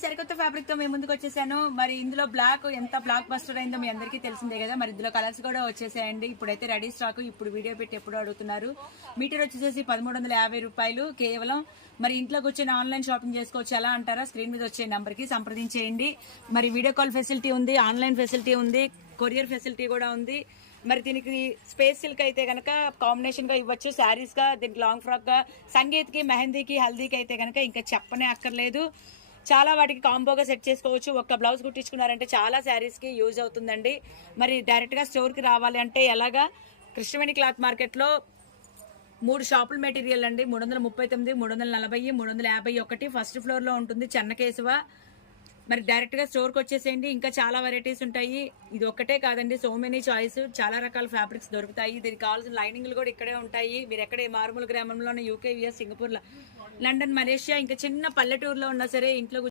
సరికొత్త ఫ్యాబ్రిక్ తో మేము ముందుకు వచ్చేసాను. మరి ఇందులో బ్లాక్ ఎంత బ్లాక్ బస్టర్ అయిందో మీ అందరికీ తెలిసిందే కదా. మరి ఇందులో కలర్స్ కూడా వచ్చేసాయండి. ఇప్పుడైతే రెడీ స్టాక్, ఇప్పుడు వీడియో పెట్టి ఎప్పుడు అడుగుతున్నారు. మీటర్ వచ్చేసి 1350 రూపాయలు కేవలం. మరి ఇంట్లోకి వచ్చి ఆన్లైన్ షాపింగ్ చేసుకోవచ్చు. ఎలా అంటారా, స్క్రీన్ మీద వచ్చే నంబర్ కి సంప్రదించేయండి. మరి వీడియో కాల్ ఫెసిలిటీ ఉంది, ఆన్లైన్ ఫెసిలిటీ ఉంది, కొరియర్ ఫెసిలిటీ కూడా ఉంది. మరి దీనికి స్పేస్ సిల్క్ అయితే కనుక కాంబినేషన్ గా ఇవ్వచ్చు, శారీస్ గా, దీనికి లాంగ్ ఫ్రాక్ గా, సంగీత్ కి, మెహందీకి, హల్దీకి అయితే కనుక ఇంకా చెప్పనే అక్కర్లేదు. చాలా వాటికి కాంబోగా సెట్ చేసుకోవచ్చు. ఒక్క బ్లౌజ్ కుట్టించుకున్నారంటే చాలా శారీస్ కి యూజ్ అవుతుందండి. మరి డైరెక్ట్ గా స్టోర్ కి రావాలి అంటే ఎలాగా, కృష్ణవేణి క్లాత్ మార్కెట్ లో 3 షాపుల మెటీరియల్ అండి. 339, 340, 351 ఫస్ట్ ఫ్లోర్ లో ఉంటుంది, చెన్నకేశవ. మరి డైరెక్ట్ గా స్టోర్ కి వచ్చేసేయండి. ఇంకా చాలా వెరైటీస్ ఉంటాయి. ఇది ఒక్కటే కాదండి, సో మెనీ చాయిస్, చాలా రకాల ఫ్యాబ్రిక్స్ దొరుకుతాయి. దీనికి కావాల్సిన లైనింగ్లు కూడా ఇక్కడే ఉంటాయి. మీరు ఎక్కడ మారుమూల గ్రామంలో, UK, US, Singapore, London, Malaysia, ఇంకా చిన్న పల్లెటూరులో ఉన్నా సరే ఇంట్లో